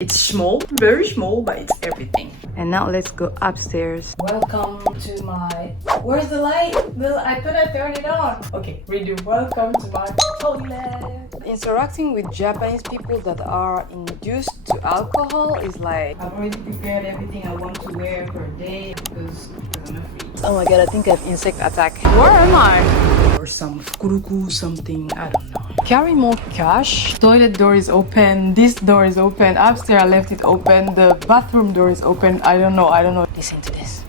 It's small, very small, but it's everything. And now let's go upstairs. Welcome to my... Where's the light? I couldn't turn it on. Okay, redo. Welcome to my toilet. Interacting with Japanese people that are induced to alcohol is like... I've already prepared everything I want to wear for a day because I'm a freak. Oh my god, I think I have insect attack. Where am I? Or some fukuruku, something, I don't know. Carry more cash. Toilet door is open. This door is open. Upstairs I left it open. The bathroom door is open. I don't know. Listen to this.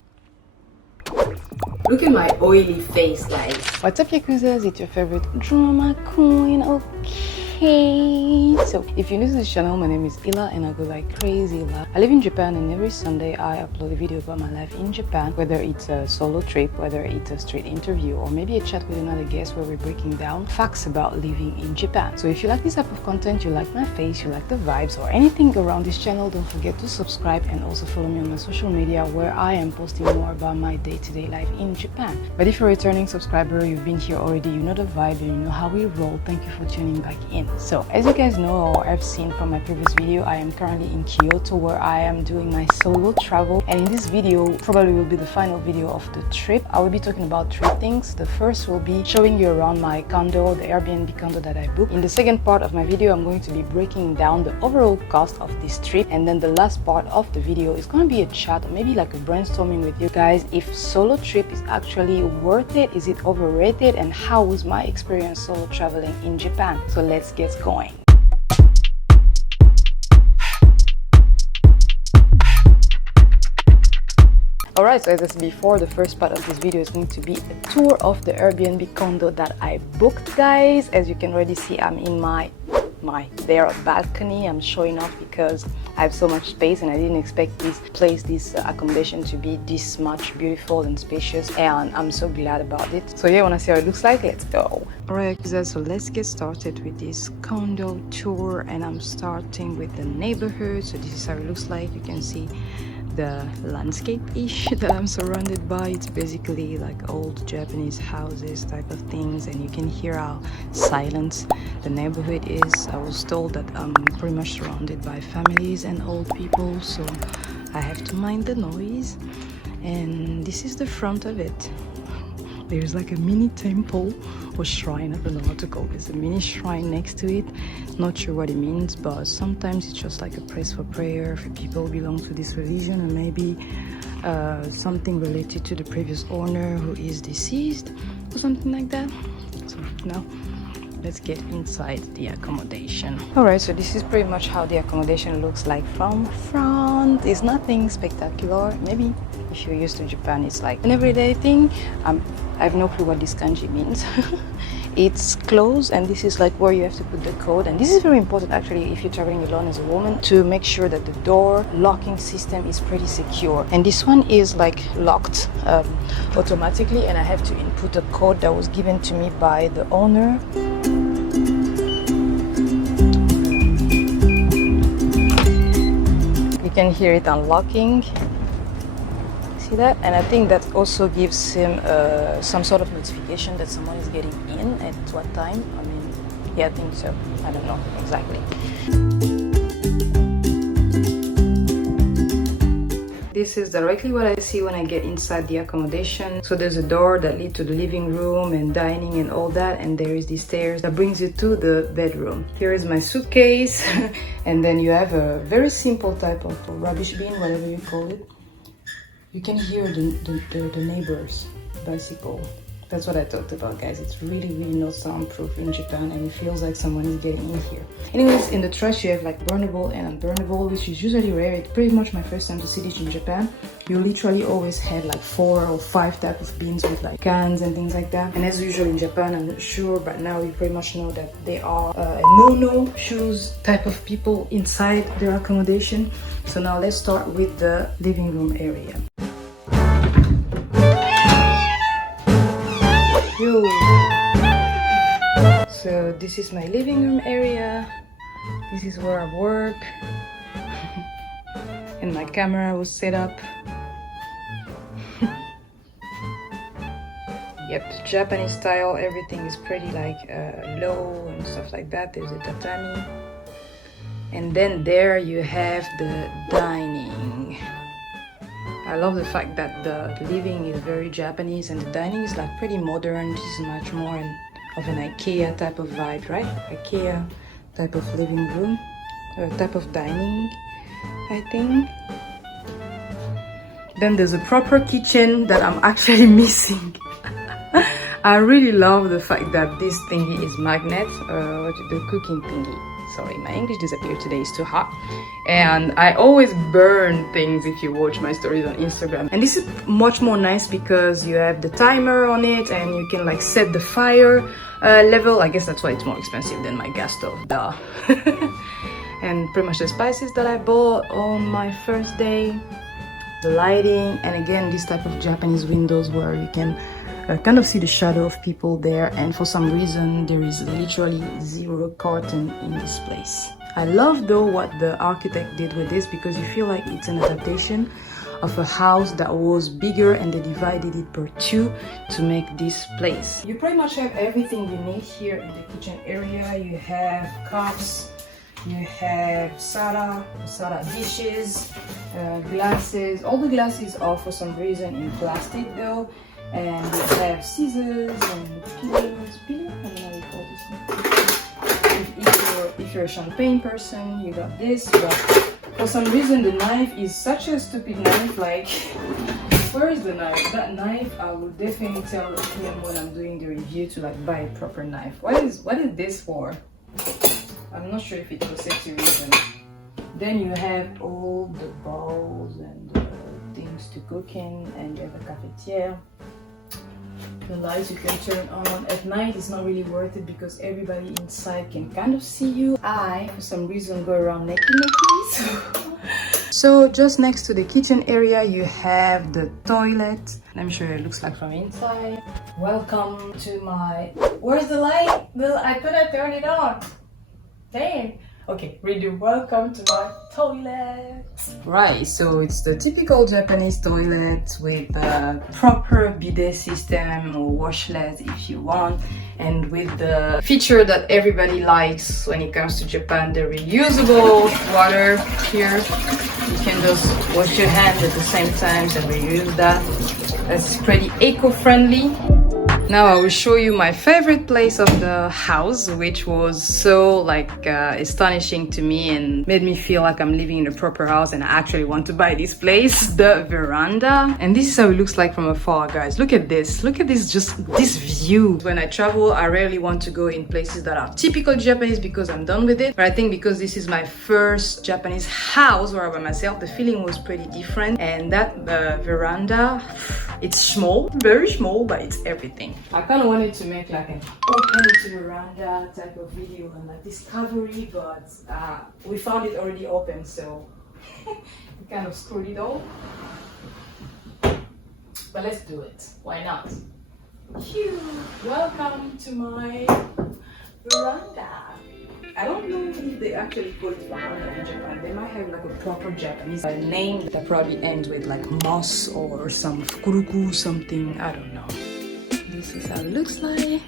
Look at my oily face, guys. What's up, Yakuzas? It's your favorite drama queen. Okay. So, if you're new to this channel, my name is Ila and I go by Crazy Ila. I live in Japan and every Sunday I upload a video about my life in Japan. Whether it's a solo trip, whether it's a straight interview, or maybe a chat with another guest where we're breaking down facts about living in Japan. So if you like this type of content, you like my face, you like the vibes, or anything around this channel, don't forget to subscribe and also follow me on my social media where I am posting more about my day-to-day life in Japan. But if you're a returning subscriber, you've been here already, you know the vibe and you know how we roll. Thank you for tuning back in. So as you guys know or have seen from my previous video, I am currently in Kyoto where I am doing my solo travel, and in this video probably will be the final video of the trip. I will be talking about three things. The first will be showing you around my condo, the Airbnb condo that I booked. In the second part of my video, I'm going to be breaking down the overall cost of this trip, and then the last part of the video is going to be a chat or maybe like a brainstorming with you guys if solo trip is actually worth it, is it overrated, and how was my experience solo traveling in Japan. So let's get going. Alright, so as I said before, the first part of this video is going to be a tour of the Airbnb condo that I booked, guys. As you can already see, I'm in my bare balcony. I'm showing off because I have so much space and I didn't expect this accommodation to be this much beautiful and spacious, and I'm so glad about it. So yeah, wanna see how it looks like? Let's go. Alright, so let's get started with this condo tour, and I'm starting with the neighborhood. So this is how it looks like. You can see the landscape-ish that I'm surrounded by. It's basically like old Japanese houses type of things, and you can hear how silent the neighborhood is. I was told that I'm pretty much surrounded by families and old people, so I have to mind the noise. And this is the front of it. There's like a mini temple or shrine, I don't know what to call this, a mini shrine next to it. Not sure what it means, but sometimes it's just like a place for prayer for people who belong to this religion, and maybe something related to the previous owner who is deceased or something like that. So now let's get inside the accommodation. Alright, so this is pretty much how the accommodation looks like from front. It's nothing spectacular. Maybe if you're used to Japan, it's like an everyday thing. I have no clue what this kanji means. It's closed, and this is like where you have to put the code, and this is very important actually if you're traveling alone as a woman, to make sure that the door locking system is pretty secure. And this one is like locked automatically, and I have to input a code that was given to me by the owner. You can hear it unlocking. See that? And I think that also gives him some sort of notification that someone is getting in at what time. I mean, yeah, I think so. I don't know exactly. This is directly what I see when I get inside the accommodation. So there's a door that leads to the living room and dining and all that, and there is the stairs that brings you to the bedroom. Here is my suitcase, and then you have a very simple type of rubbish bin, whatever you call it. You can hear the neighbor's bicycle. That's what I talked about, guys. It's really not soundproof in Japan, and it feels like someone is getting in here. Anyways, in the trash you have like burnable and unburnable, which is usually rare. It's pretty much my first time to see this in Japan. You literally always had like 4 or 5 type of bins with like cans and things like that. And as usual in Japan, I'm not sure, but now you pretty much know that they are no shoes type of people inside their accommodation. So now let's start with the living room area. So this is my living room area. This is where I work. And my camera was set up. Yep, Japanese style. Everything is pretty like low and stuff like that. There's a tatami. And then there you have the dining. I love the fact that the living is very Japanese and the dining is like pretty modern. This is much more of an IKEA type of vibe, right? IKEA type of living room, type of dining, I think. Then there's a proper kitchen that I'm actually missing. I really love the fact that this thingy is magnet, the cooking thingy. Sorry, my English disappeared today, it's too hot. And I always burn things if you watch my stories on Instagram. And this is much more nice because you have the timer on it and you can like set the fire level. I guess that's why it's more expensive than my gas stove, duh. And pretty much the spices that I bought on my first day. The lighting, and again this type of Japanese windows where you can kind of see the shadow of people there, and for some reason there is literally zero curtain in this place. I love though what the architect did with this, because you feel like it's an adaptation of a house that was bigger and they divided it per two to make this place. You pretty much have everything you need here in the kitchen area. You have cups, you have Sara dishes, glasses. All the glasses are for some reason in plastic though. And you have scissors and pillows. I don't know how you call this. If you're a champagne person, you got this. But for some reason the knife is such a stupid knife. Like, where is the knife? That knife, I will definitely tell him when I'm doing the review to like buy a proper knife. What is this for? I'm not sure if it's for safety reason. Then you have all the bowls and things to cook in, and you have a cafetiere. The lights you can turn on at night is not really worth it because everybody inside can kind of see you. I, for some reason, go around naked. So just next to the kitchen area, you have the toilet. Let me show you what it looks like from inside. Welcome to my... Where's the light? I couldn't turn it on. Dang. Okay, redo. Welcome to my toilet. Right, so it's the typical Japanese toilet with a proper bidet system or washlet if you want, and with the feature that everybody likes when it comes to Japan, the reusable water here. You can just wash your hands at the same time and reuse that. That's pretty eco-friendly. Now I will show you my favorite place of the house, which was so like astonishing to me and made me feel like I'm living in a proper house and I actually want to buy this place, the veranda. And this is how it looks like from afar, guys. Look at this, just this view. When I travel, I rarely want to go in places that are typical Japanese because I'm done with it. But I think because this is my first Japanese house where I'm by myself, the feeling was pretty different. And that veranda, it's small, very small, but it's everything. I kind of wanted to make like an open to veranda type of video and like discovery, but we found it already open, so we kind of screwed it all. But let's do it. Why not? Phew. Welcome to my veranda. I don't know if they actually call it veranda in Japan. They might have like a proper Japanese name that probably ends with like mas or some fukuruku something. I don't know. This is how it looks like.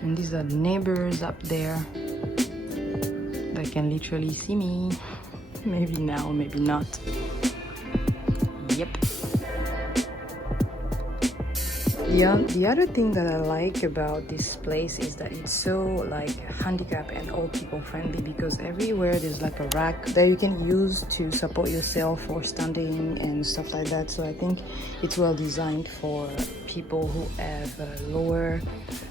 And these are the neighbors up there. They can literally see me. Maybe now, maybe not. Yep. The other thing that I like about this place is that it's so like handicap and old people friendly, because everywhere there's like a rack that you can use to support yourself or standing and stuff like that. So I think it's well designed for people who have lower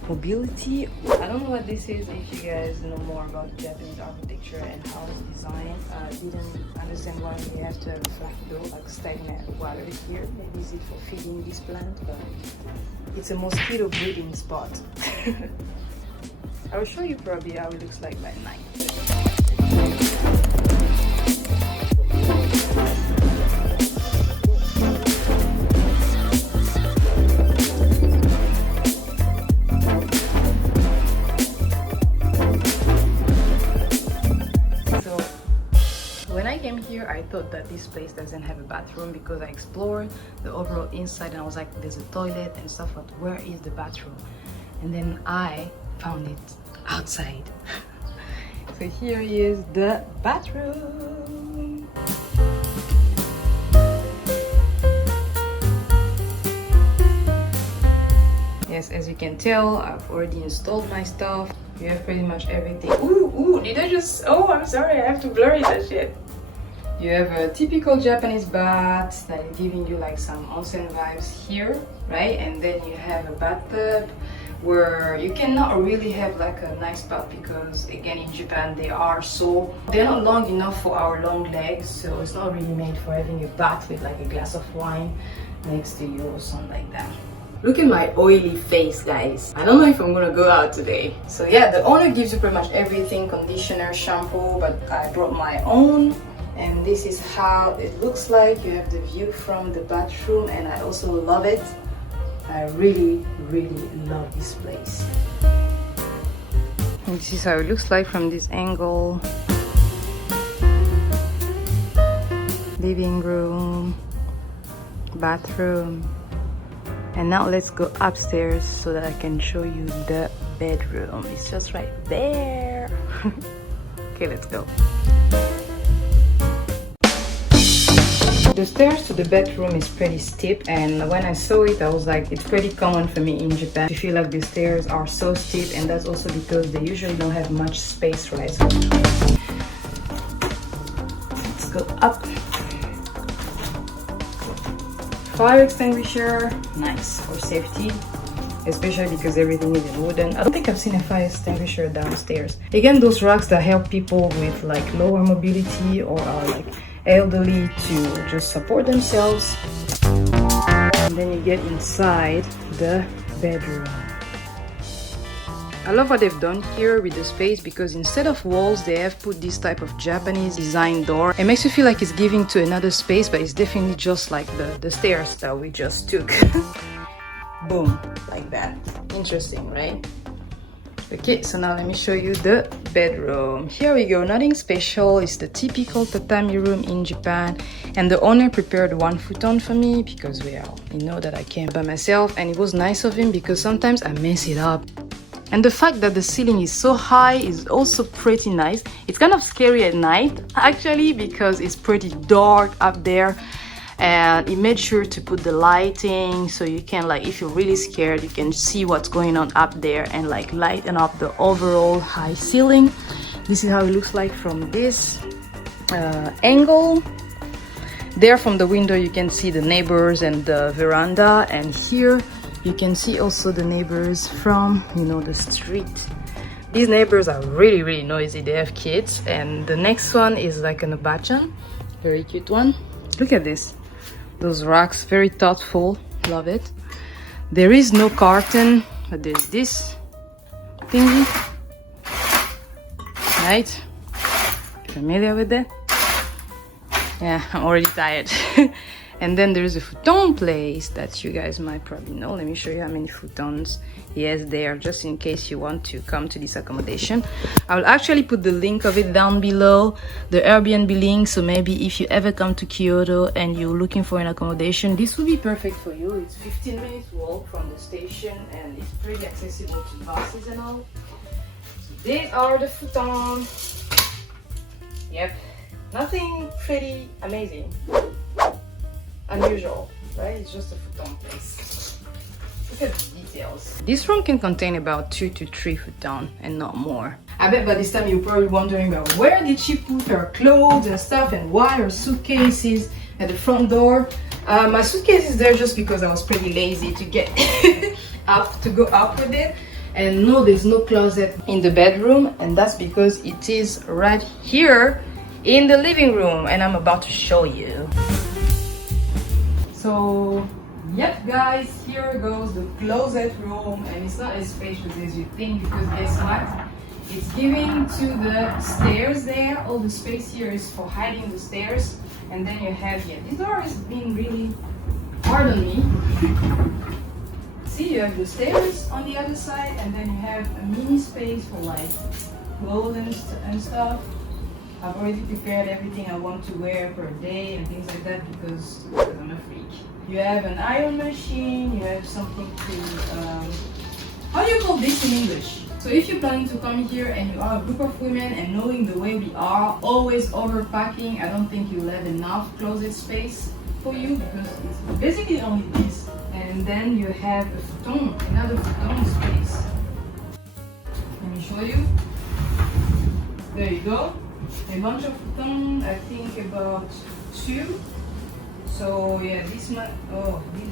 mobility. I don't know what this is. If you guys know more about Japanese architecture and house design, I didn't understand why we have to have a flat door, like stagnant water here. Maybe is it for feeding this plant, but it's a mosquito breeding spot. I will show you probably how it looks like by night. I thought that this place doesn't have a bathroom because I explored the overall inside and I was like, there's a toilet and stuff, but where is the bathroom? And then I found it outside. So here is the bathroom. Yes, as you can tell, I've already installed my stuff. You have pretty much everything. Ooh, did I just... Oh, I'm sorry, I have to blur that shit. You have a typical Japanese bath that is giving you like some onsen vibes here, right? And then you have a bathtub where you cannot really have like a nice bath because again in Japan they're not long enough for our long legs, so it's not really made for having a bath with like a glass of wine next to you or something like that. Look at my oily face, guys. I don't know if I'm gonna go out today. So yeah, the owner gives you pretty much everything, conditioner, shampoo, but I brought my own. And this is how it looks like. You have the view from the bathroom and I also love it. I really, really love this place. And this is how it looks like from this angle. Living room, bathroom. And now let's go upstairs so that I can show you the bedroom. It's just right there. Okay, let's go. The stairs to the bedroom is pretty steep, and when I saw it I was like, it's pretty common for me in Japan to feel like the stairs are so steep, and that's also because they usually don't have much space, right? So let's go up. Fire extinguisher, nice for safety, especially because everything is in wooden. I don't think I've seen a fire extinguisher downstairs. Again, those racks that help people with like lower mobility or are like elderly to just support themselves. And then you get inside the bedroom. I love what they've done here with the space because instead of walls they have put this type of Japanese design door. It makes you feel like it's giving to another space, but it's definitely just like the stairs that we just took. Boom, like that. Interesting, right? Okay, so now let me show you the bedroom. Here we go, nothing special. It's the typical tatami room in Japan, and the owner prepared one futon for me because, well, you know that I came by myself, and it was nice of him because sometimes I mess it up. And the fact that the ceiling is so high is also pretty nice. It's kind of scary at night actually because it's pretty dark up there, and he made sure to put the lighting so you can, like, if you're really scared, you can see what's going on up there and like lighten up the overall high ceiling. This is how it looks like from this angle. There from the window you can see the neighbors and the veranda, and here you can see also the neighbors from, you know, the street. These neighbors are really, really noisy. They have kids. And the next one is like an obachan, very cute one. Look at this. Those racks, very thoughtful, love it. There is no curtain, but there's this thingy, right? Familiar with that? Yeah, I'm already tired. And then there's a futon place that you guys might probably know. Let me show you how many futons he has there, just in case you want to come to this accommodation. I'll actually put the link of it down below, the Airbnb link, so maybe if you ever come to Kyoto and you're looking for an accommodation, this will be perfect for you. It's 15 minutes walk from the station and it's pretty accessible to buses and all. So these are the futons. Yep, nothing pretty amazing. Unusual, right? It's just a futon place. Look at the details. This room can contain about 2 to 3 futon and not more. I bet by this time you're probably wondering about where did she put her clothes and stuff, and why her suitcases at the front door. My suitcase is there just because I was pretty lazy to get up to go up with it. And no, there's no closet in the bedroom, and that's because it is right here in the living room, and I'm about to show you. So, yep guys, here goes the closet room, and it's not as spacious as you think because guess what? It's giving to the stairs there. All the space here is for hiding the stairs, and then you have, yeah, this door is being really hard on me. See, you have the stairs on the other side, and then you have a mini space for like clothes and stuff. I've already prepared everything I want to wear per day and things like that because I'm a freak. You have an iron machine, you have something to, how do you call this in English? So if you're planning to come here and you are a group of women and knowing the way we are, always overpacking, I don't think you'll have enough closet space for you because it's basically only this. And then you have a futon, another futon space. Let me show you. There you go. A bunch of futon, I think about 2. So yeah, these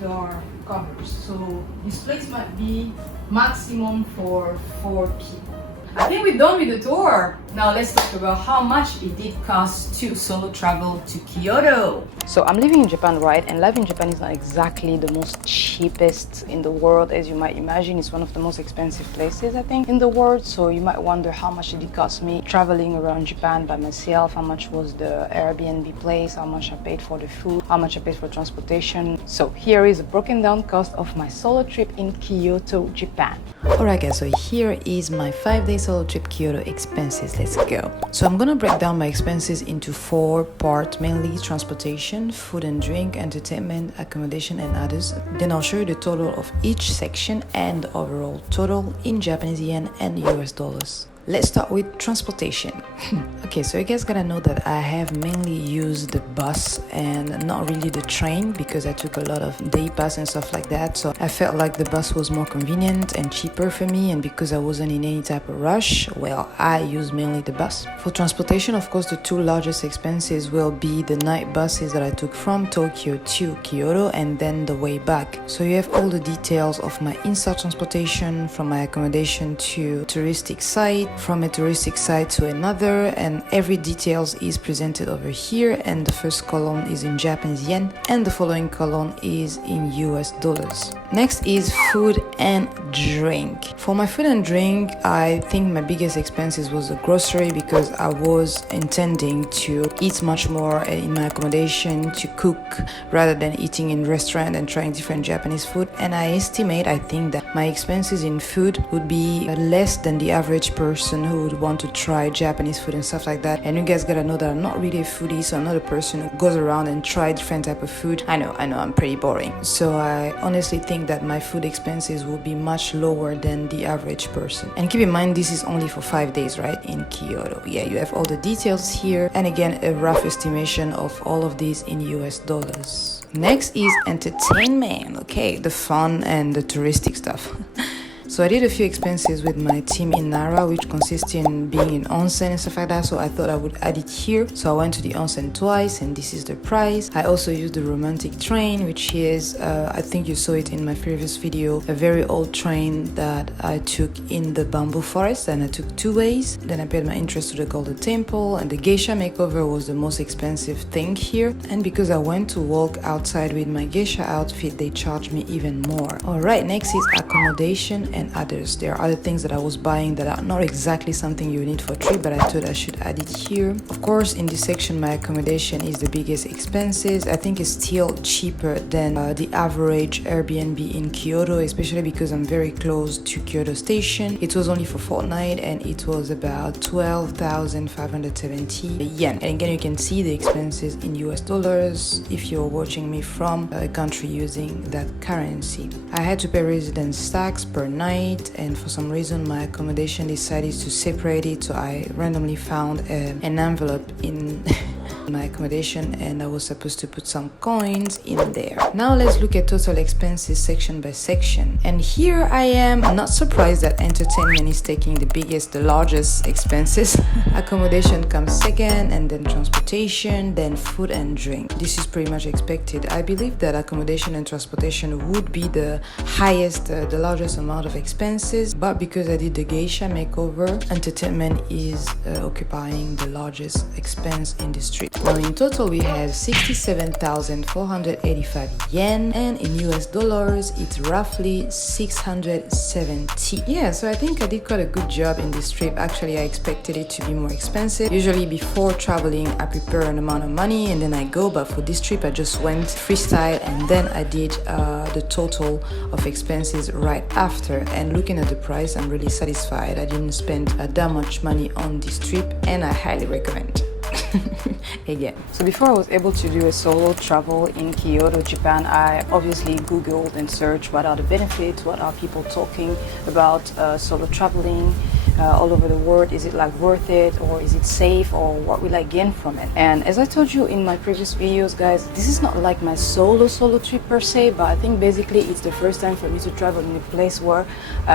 are covers. So this place might be maximum for 4 people. I think we're done with the tour. Now let's talk about how much it did cost to solo travel to Kyoto. So I'm living in Japan, right? And life in Japan is not exactly the most cheapest in the world, as you might imagine. It's one of the most expensive places, I think, in the world. So you might wonder how much it did cost me traveling around Japan by myself. How much was the Airbnb place? How much I paid for the food? How much I paid for transportation? So here is a broken down cost of my solo trip in Kyoto, Japan. Alright guys, so here is my 5-day solo trip Kyoto expenses. Let's go. So I'm gonna break down my expenses into 4 parts, mainly transportation, food and drink, entertainment, accommodation and others. Then I'll show you the total of each section and the overall total in Japanese yen and US dollars. Let's start with transportation. Okay, so you guys gotta know that I have mainly used the bus and not really the train because I took a lot of day pass and stuff like that. So I felt like the bus was more convenient and cheaper for me, and because I wasn't in any type of rush, well, I used mainly the bus. For transportation, of course, the 2 largest expenses will be the night buses that I took from Tokyo to Kyoto and then the way back. So you have all the details of my inside transportation, from my accommodation to touristic site, from a touristic site to another, and every details is presented over here, and the first column is in Japanese yen and the following column is in US dollars. Next is food and drink. For my food and drink, I think my biggest expenses was the grocery because I was intending to eat much more in my accommodation, to cook rather than eating in restaurant and trying different Japanese food, and I think that my expenses in food would be less than the average person who would want to try Japanese food and stuff like that. And you guys gotta know that I'm not really a foodie, so I'm not a person who goes around and try different type of food. I know I'm pretty boring. So I honestly think that my food expenses will be much lower than the average person. And keep in mind, this is only for 5 days, right, in Kyoto. Yeah, you have all the details here, and again, a rough estimation of all of these in US dollars. Next is entertainment. Okay, the fun and the touristic stuff. So I did a few expenses with my team in Nara, which consists in being in onsen and stuff like that, so I thought I would add it here. So I went to the onsen twice, and this is the price. I also used the romantic train, which is, I think you saw it in my previous video, a very old train that I took in the bamboo forest, and I took 2 ways. Then I paid my interest to the Golden Temple, and the geisha makeover was the most expensive thing here. And because I went to walk outside with my geisha outfit, they charged me even more. Alright, next is accommodation and others. There are other things that I was buying that are not exactly something you need for a trip, but I thought I should add it here. Of course, in this section, my accommodation is the biggest expenses. I think it's still cheaper than the average Airbnb in Kyoto, especially because I'm very close to Kyoto Station. It was only for fortnight, and it was about 12,570 yen. And again, you can see the expenses in US dollars if you're watching me from a country using that currency. I had to pay residence tax per night, and for some reason my accommodation decided to separate it, so I randomly found an envelope in my accommodation, and I was supposed to put some coins in there. Now let's look at total expenses section by section, and here I am not surprised that entertainment is taking the largest expenses. Accommodation comes second, and then transportation, then food and drink. This is pretty much expected. I believe that accommodation and transportation would be the highest, the largest amount of expenses, but because I did the geisha makeover, entertainment is occupying the largest expense in this trip. Now in total we have 67,485 yen, and in US dollars it's roughly 670. Yeah, so I think I did quite a good job in this trip. Actually, I expected it to be more expensive. Usually before traveling I prepare an amount of money and then I go, but for this trip I just went freestyle, and then I did the total of expenses right after. And looking at the price, I'm really satisfied. I didn't spend that much money on this trip, and I highly recommend. again. So before I was able to do a solo travel in Kyoto, Japan, I obviously Googled and searched what are the benefits, what are people talking about solo traveling all over the world. Is it like worth it, or is it safe, or what will I gain from it? And as I told you in my previous videos, guys, this is not like my solo trip per se, but I think basically it's the first time for me to travel in a place where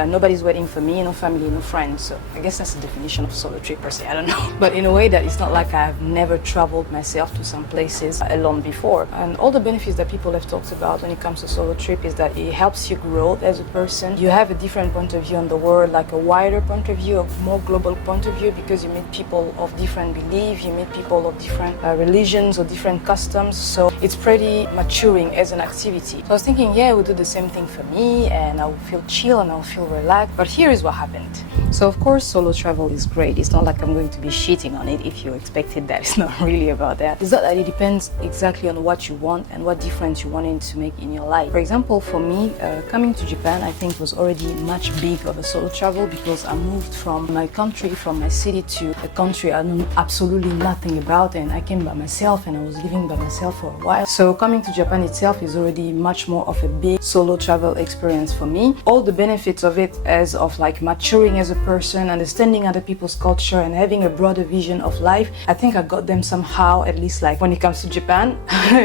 nobody's waiting for me, no family, no friends. So I guess that's the definition of solo trip per se, I don't know. But in a way that it's not like I've never traveled myself to some places alone before. And all the benefits that people have talked about when it comes to solo trip is that it helps you grow as a person. You have a different point of view on the world, like a wider point of view, a more global point of view, because you meet people of different beliefs, you meet people of different religions or different customs. So it's pretty maturing as an activity. So I was thinking, yeah, I would do the same thing for me, and I would feel chill and I would feel relaxed. But here is what happened. So of course, solo travel is great. It's not like I'm going to be shitting on it if you expected that. It's not really about that. It's that it depends exactly on what you want and what difference you wanted to make in your life. For example, for me, coming to Japan, I think was already much big of a solo travel, because I moved from my country, from my city, to a country I know absolutely nothing about, and I came by myself and I was living by myself for a while. So coming to Japan itself is already much more of a big solo travel experience for me. All the benefits of it, as of like maturing as a person, understanding other people's culture, and having a broader vision of life, I think I got them somehow, at least like when it comes to Japan.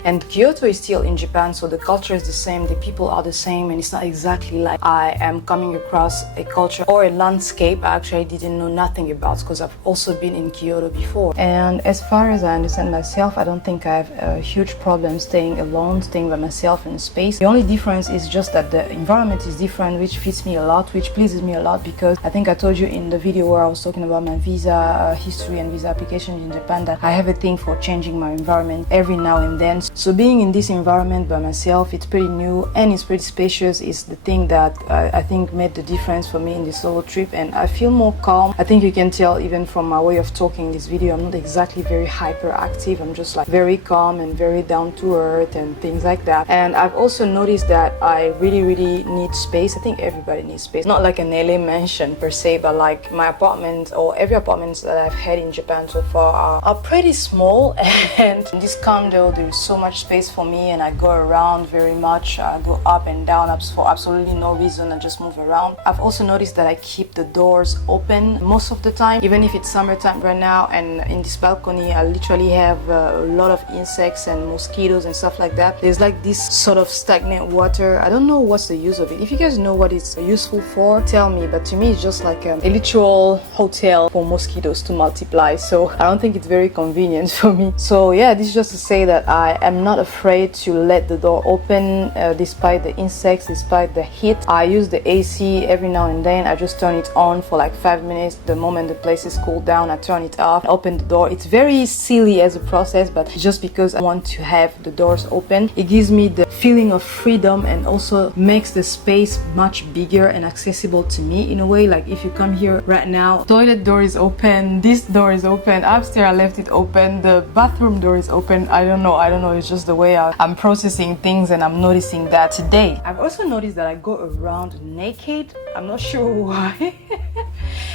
And Kyoto is still in Japan, so the culture is the same, the people are the same, and it's not exactly like I am coming across a culture or a landscape I actually didn't know nothing about, because I've also been in Kyoto before. And as far as I understand myself, I don't think I have a huge problem staying alone, staying by myself in a space. The only difference is just that the environment is different, which fits me a lot, which pleases me a lot, because I think I told you in the video where I was talking about my visa history and visa application in Japan that I have a thing for changing my environment every now and then. So being in this environment by myself, it's pretty new and it's pretty spacious, is the thing that I think made the difference for me in this solo trip. And I feel more calm. I think you can tell even from my way of talking in this video, I'm not exactly very hyperactive. I'm just like very calm and very down to earth and things like that. And I've also noticed that I really need space. I think everybody needs space. Not like an LA mansion per se, but like my apartment, or every apartment that I've had in Japan so far are pretty small. And in this condo, there is so much space for me, and I go around very much. I go up and down for absolutely no reason. I just move around. I've also noticed that I keep the doors open most of the time, even if it's summertime right now. And in this balcony, I literally have a lot of insects and mosquitoes and stuff like that. There's like this sort of stagnant water. I don't know what's the use of it. If you guys know what it's useful for, tell me. But to me, it's just like a literal hotel for mosquitoes to multiply. So I don't think it's very convenient for me. So yeah, this is just to say that I am not afraid to let the door open despite the insects, despite the heat. I use the AC every now and then. I just turn it on for like 5 minutes. The moment the place is cooled down, I turn it off, open the door. It's very silly as a process, but just because I want to have the doors open, it gives me the feeling of freedom and also makes the space much bigger and accessible to me in a way. Like if you come here right now, toilet door is open, this door is open, upstairs I left it open, the bathroom door is open. I don't know, it's just the way I'm processing things, and I'm noticing that today. I've also noticed that I go around naked. I'm not sure why.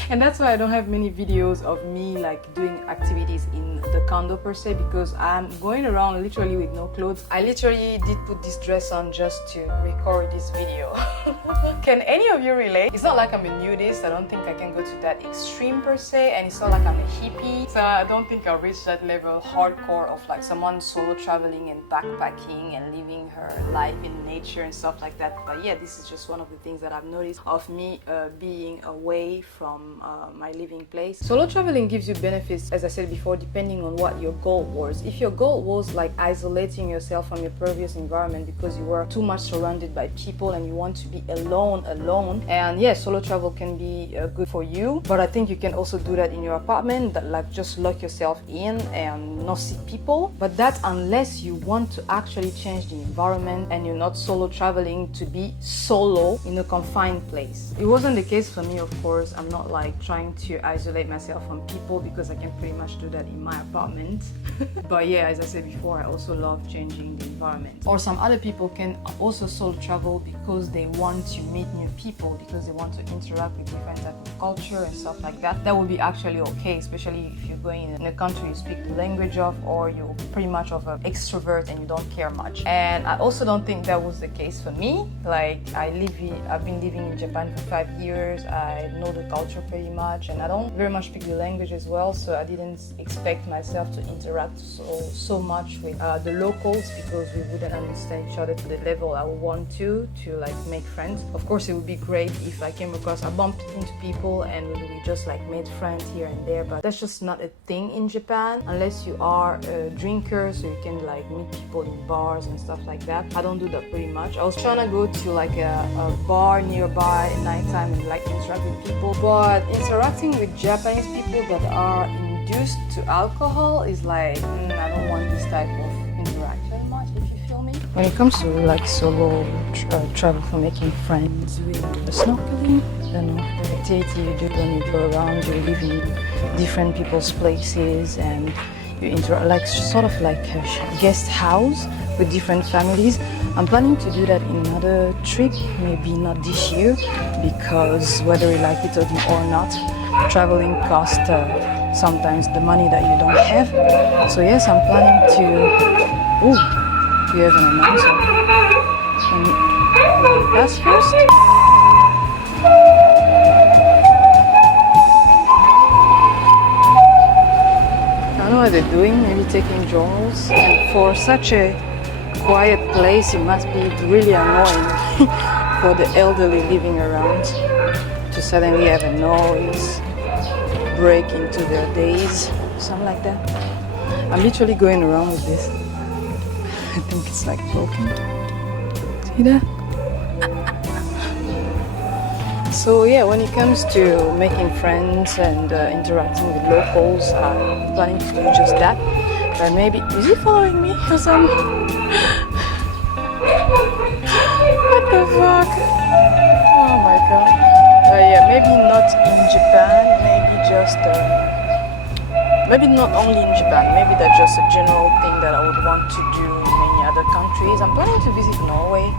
And that's why I don't have many videos of me like doing activities in the condo per se, because I'm going around literally with no clothes. I literally did put this dress on just to record this video. Can any of you relate? It's not like I'm a nudist. I don't think I can go to that extreme per se, and it's not like I'm a hippie, so I don't think I'll reach that level hardcore of like someone solo traveling and backpacking and living her life in nature and stuff like that. But yeah, this is just one of the things that I've noticed of me being away from my living place. Solo traveling gives you benefits, as I said before, depending on what your goal was. If your goal was like isolating yourself from your previous environment because you were too much surrounded by people and you want to be alone, and yeah, solo travel can be good for you. But I think you can also do that in your apartment, that like just lock yourself in and not see people. But that's unless you want to actually change the environment and you're not solo traveling to be solo in a confined place. It wasn't the case for me, of course. I'm not like trying to isolate myself from people because I can pretty much do that in my apartment. But yeah, as I said before, I also love changing the environment. Or some other people can also solo travel because they want to meet meet new people because they want to interact with different type of culture and stuff like that, that would be actually okay, especially if you're going in a country you speak the language of, or you're pretty much of an extrovert and you don't care much. And I also don't think that was the case for me. Like I've been living in Japan for 5 years. I know the culture pretty much, and I don't very much speak the language as well, so I didn't expect myself to interact so much with the locals, because we wouldn't understand each other to the level I would want to like make friends. Of course it would be great if I bumped into people and we just like made friends here and there, but that's just not a thing in Japan unless you are a drinker, so you can like meet people in bars and stuff like that. I don't do that pretty much. I was trying to go to like a bar nearby at nighttime and like interact with people, but interacting with Japanese people that are induced to alcohol is like, I don't want this type of interaction much, if you feel me. When it comes to like solo travel for making friends, doing the snorkeling, I don't know, the activity you do when you go around, you live in different people's places and you interact, like sort of like a guest house with different families. I'm planning to do that in another trip, maybe not this year, because whether you like it or not, traveling costs sometimes the money that you don't have. So yes, I'm planning to... Oh, we have an announcer. Can you pass first? I don't know what they're doing, maybe taking journals. And for such a quiet place, it must be really annoying for the elderly living around to suddenly have a noise, break into their days, something like that. I'm literally going around with this. I think it's like broken. See that? So yeah, when it comes to making friends and interacting with locals, I'm planning to do just that. But maybe, is he following me or something? What the fuck? Oh my god. Yeah, maybe not in Japan, maybe not only in Japan, maybe that's just a general thing that I would want to do in many other countries. I'm planning to visit Norway.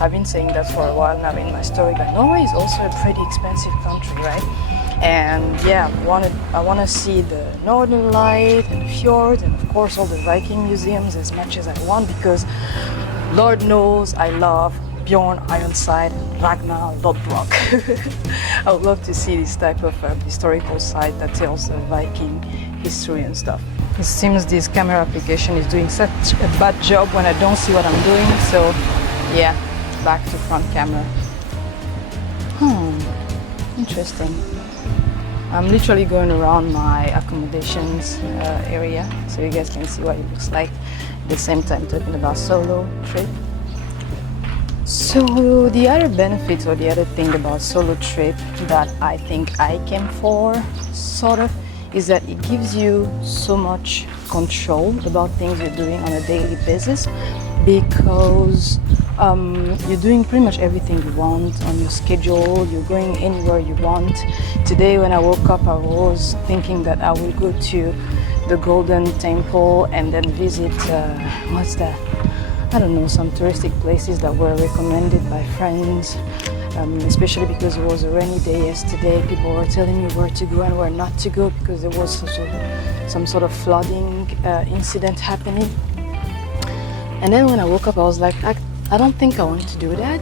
I've been saying that for a while now in my story, but Norway is also a pretty expensive country, right? And yeah, I want to see the Northern Light and the fjord, and of course all the Viking museums as much as I want, because Lord knows I love Bjorn Ironside and Ragnar Lodbrok. I would love to see this type of historical site that tells Viking history and stuff. It seems this camera application is doing such a bad job when I don't see what I'm doing, so yeah, back to front camera. Interesting. I'm literally going around my accommodations area, so you guys can see what it looks like. At the same time talking about solo trip. So the other benefit or the other thing about solo trip that I think I came for, sort of, is that it gives you so much control about things you're doing on a daily basis, because you're doing pretty much everything you want on your schedule. You're going anywhere you want. Today when I woke up, I was thinking that I will go to the Golden Temple and then visit, what's that? I don't know, some touristic places that were recommended by friends, especially because it was a rainy day yesterday. People were telling me where to go and where not to go because there was some sort of flooding incident happening. And then when I woke up, I was like, I don't think I want to do that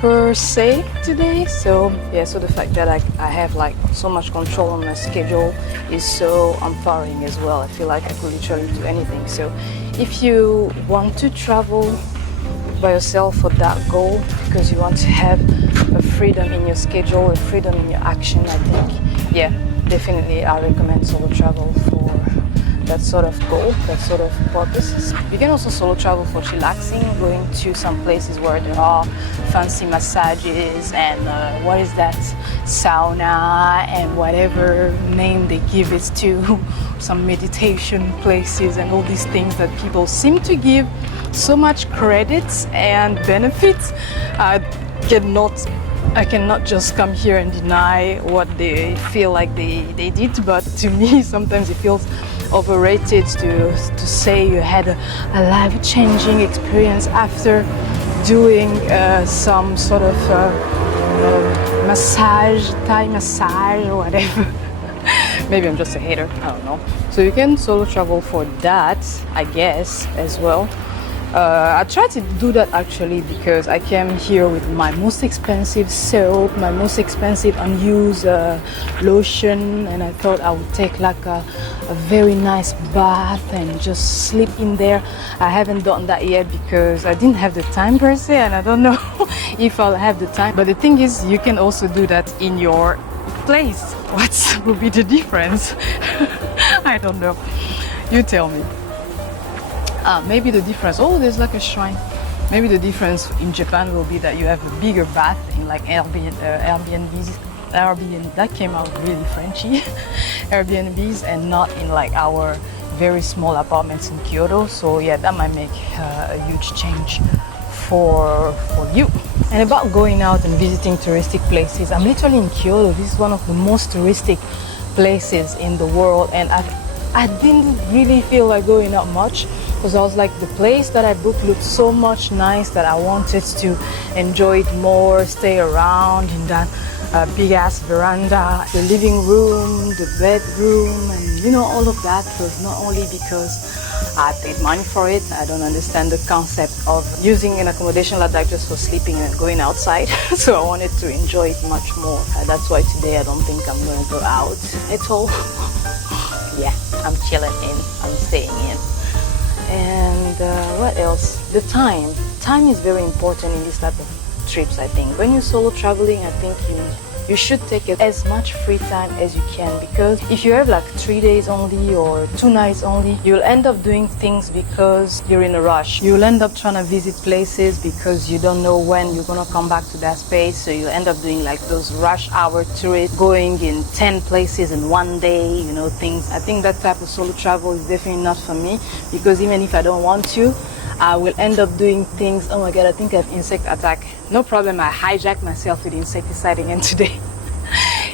per se today. So yeah, so the fact that I have like so much control on my schedule is so empowering as well. I feel like I could literally do anything. So if you want to travel by yourself for that goal, because you want to have a freedom in your schedule, a freedom in your action, I think, yeah, definitely I recommend solo travel for that sort of goal, that sort of purpose. You can also solo travel for chillaxing, going to some places where there are fancy massages and what is that, sauna and whatever name they give it to, some meditation places and all these things that people seem to give so much credits and benefits. I cannot just come here and deny what they feel like they did, but to me sometimes it feels overrated to say you had a life-changing experience after doing some sort of massage, Thai massage or whatever. Maybe I'm just a hater, I don't know. So you can solo travel for that, I guess, as well. I tried to do that actually because I came here with my most expensive soap, my most expensive unused lotion, and I thought I would take like a very nice bath and just sleep in there. I haven't done that yet because I didn't have the time per se, and I don't know if I'll have the time. But the thing is, you can also do that in your place. What will be the difference? I don't know. You tell me. Maybe the difference, oh, there's like a shrine. Maybe the difference in Japan will be that you have a bigger bath in like Airbnbs, that came out really Frenchy, Airbnbs, and not in like our very small apartments in Kyoto. So yeah, that might make a huge change for you. And about going out and visiting touristic places, I'm literally in Kyoto. This is one of the most touristic places in the world, and I didn't really feel like going out much because I was like, the place that I booked looked so much nice that I wanted to enjoy it more, stay around in that big ass veranda, the living room, the bedroom, and you know, all of that. Was not only because I paid money for it. I don't understand the concept of using an accommodation like that just for sleeping and going outside. So I wanted to enjoy it much more. That's why today I don't think I'm going to go out at all. Yeah, I'm chilling in, I'm staying in. And what else? The time. Time is very important in this type of trips, I think. When you're solo traveling, I think you should take as much free time as you can, because if you have like 3 days only or 2 nights only, you'll end up doing things because you're in a rush. You'll end up trying to visit places because you don't know when you're gonna come back to that space, so you'll end up doing like those rush hour tourists, going in 10 places in one day, you know, things. I think that type of solo travel is definitely not for me, because even if I don't want to, I will end up doing things. Oh my god, I think I have insect attack. No problem, I hijacked myself with insecticide again today.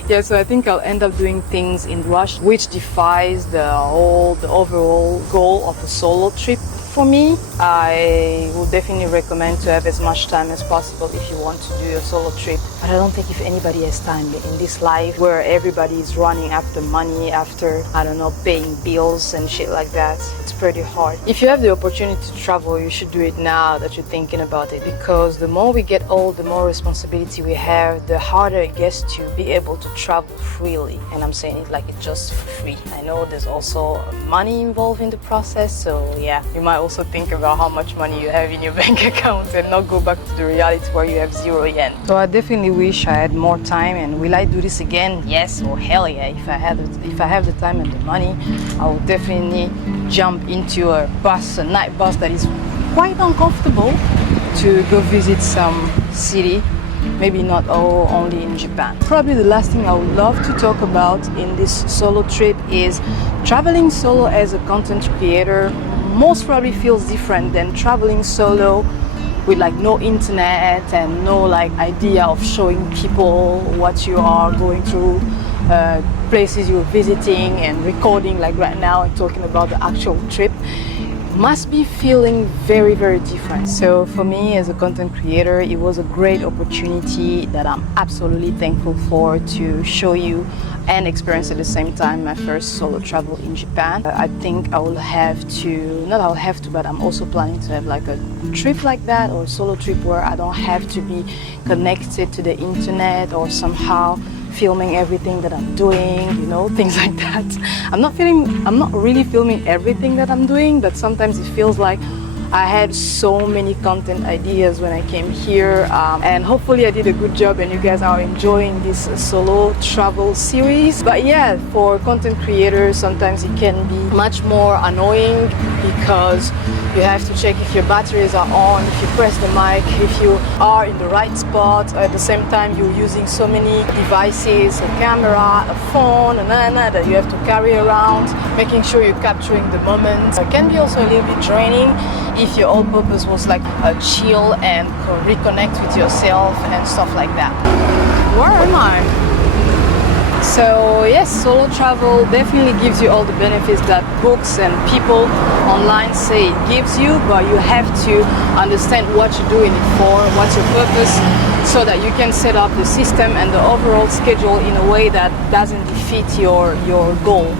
Yeah, so I think I'll end up doing things in rush, which defies the overall goal of a solo trip. For me, I would definitely recommend to have as much time as possible if you want to do a solo trip. But I don't think if anybody has time in this life where everybody is running after money, after, I don't know, paying bills and shit like that. It's pretty hard. If you have the opportunity to travel, you should do it now that you're thinking about it, because the more we get old, the more responsibility we have, the harder it gets to be able to travel freely. And I'm saying it like it's just for free. I know there's also money involved in the process, so yeah, you might also think about how much money you have in your bank account and not go back to the reality where you have 0 yen. So I definitely wish I had more time. And will I do this again? Yes, or hell yeah. If I have the time and the money, I will definitely jump into a night bus that is quite uncomfortable to go visit some city. Maybe not only in Japan. Probably the last thing I would love to talk about in this solo trip is traveling solo as a content creator. Most probably feels different than traveling solo with like no internet and no like idea of showing people what you are going through, places you're visiting, and recording like right now and talking about the actual trip. Must be feeling very, very different. So for me as a content creator, it was a great opportunity that I'm absolutely thankful for, to show you and experience at the same time my first solo travel in Japan. I think I will have to, not I'll have to, but I'm also planning to have like a trip like that, or a solo trip where I don't have to be connected to the internet or somehow filming everything that I'm doing, you know, things like that. I'm not really filming everything that I'm doing, but sometimes it feels like I had so many content ideas when I came here, and hopefully I did a good job and you guys are enjoying this solo travel series. But yeah, for content creators, sometimes it can be much more annoying because you have to check if your batteries are on, if you press the mic, if you are in the right spot. At the same time, you're using so many devices, a camera, a phone, and that you have to carry around, making sure you're capturing the moment. It can be also a little bit draining if your whole purpose was like a chill and reconnect with yourself and stuff like that. Where am I? So yes, solo travel definitely gives you all the benefits that books and people online say it gives you, but you have to understand what you're doing it for, what's your purpose, so that you can set up the system and the overall schedule in a way that doesn't defeat your goal.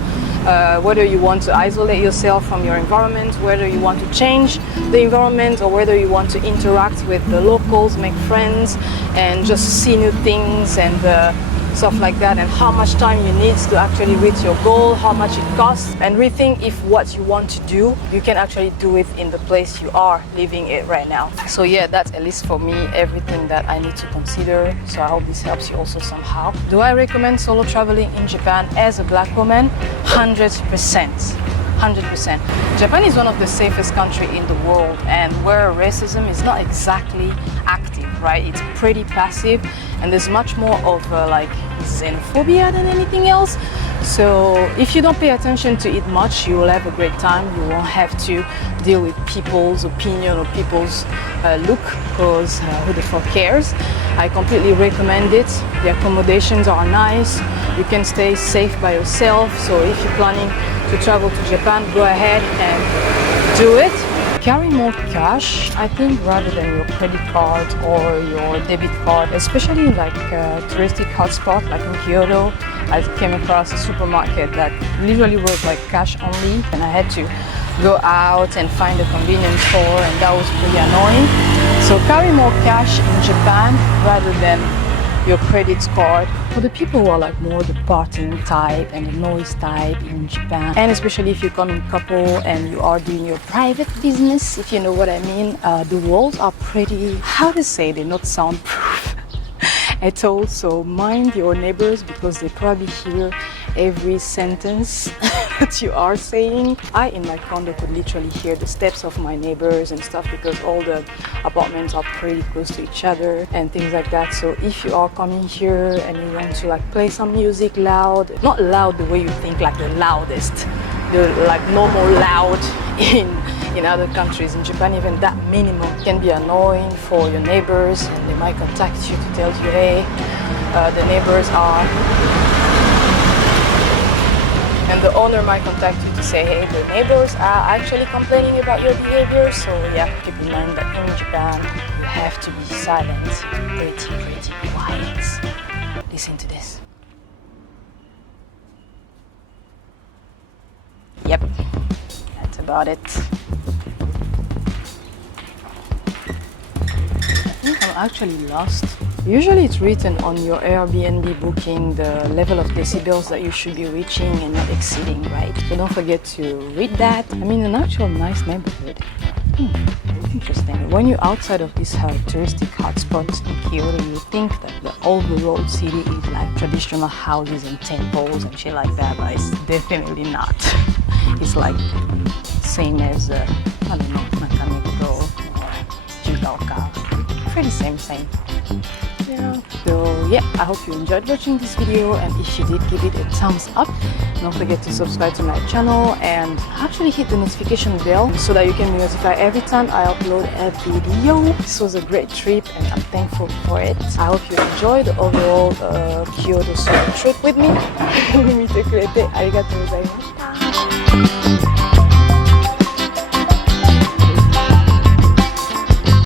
Whether you want to isolate yourself from your environment, whether you want to change the environment, or whether you want to interact with the locals, make friends, and just see new things and stuff like that, and how much time you need to actually reach your goal, how much it costs, and rethink if what you want to do, you can actually do it in the place you are living it right now. So yeah, that's at least for me everything that I need to consider. So I hope this helps you also somehow. Do I recommend solo traveling in Japan as a black woman? 100%. 100%. Japan is one of the safest countries in the world, and where racism is not exactly active, right? It's pretty passive, and there's much more of like xenophobia than anything else. So if you don't pay attention to it much, you will have a great time. You won't have to deal with people's opinion or people's look, because who the fuck cares? I completely recommend it. The accommodations are nice. You can stay safe by yourself. So if you're planning to travel to Japan, go ahead and do it. Carry more cash, I think, rather than your credit card or your debit card, especially in like touristic hotspot like in Kyoto. I came across a supermarket that literally was like cash only, and I had to go out and find a convenience store, and that was pretty annoying. So carry more cash in Japan rather than your credit card. For the people who are like more the partying type and the noise type in Japan, and especially if you come in couple and you are doing your private business, if you know what I mean, the walls are pretty, how to say, they're not soundproof at all. So mind your neighbors, because they probably hear every sentence that you are saying. I, in my condo, could literally hear the steps of my neighbors and stuff, because all the apartments are pretty close to each other and things like that. So if you are coming here and you want to like play some music loud, not loud the way you think like the loudest, the like normal loud in other countries, in Japan even that minimum can be annoying for your neighbors, and they might contact you to tell you, hey, the neighbors are, and the owner might contact you to say, hey, the neighbors are actually complaining about your behavior. So yeah, keep in mind that in Japan you have to be silent, pretty quiet. Listen to this. Yep, that's about it. I think I'm actually lost. Usually it's written on your Airbnb booking the level of decibels that you should be reaching and not exceeding, right? So don't forget to read that. I mean, an actual nice neighborhood. Interesting. When you're outside of these touristic hotspots in Kyoto, you think that the overall city is like traditional houses and temples and shit like that, but it's definitely not. It's like same as, I don't know, Nakamiko or Judoka. Pretty same. Yeah. So yeah, I hope you enjoyed watching this video, and if you did, give it a thumbs up. Don't forget to subscribe to my channel and actually hit the notification bell so that you can be notified every time I upload a video. This was a great trip and I'm thankful for it. I hope you enjoyed the overall Kyoto solo trip with me. Arigatou gozaimasu.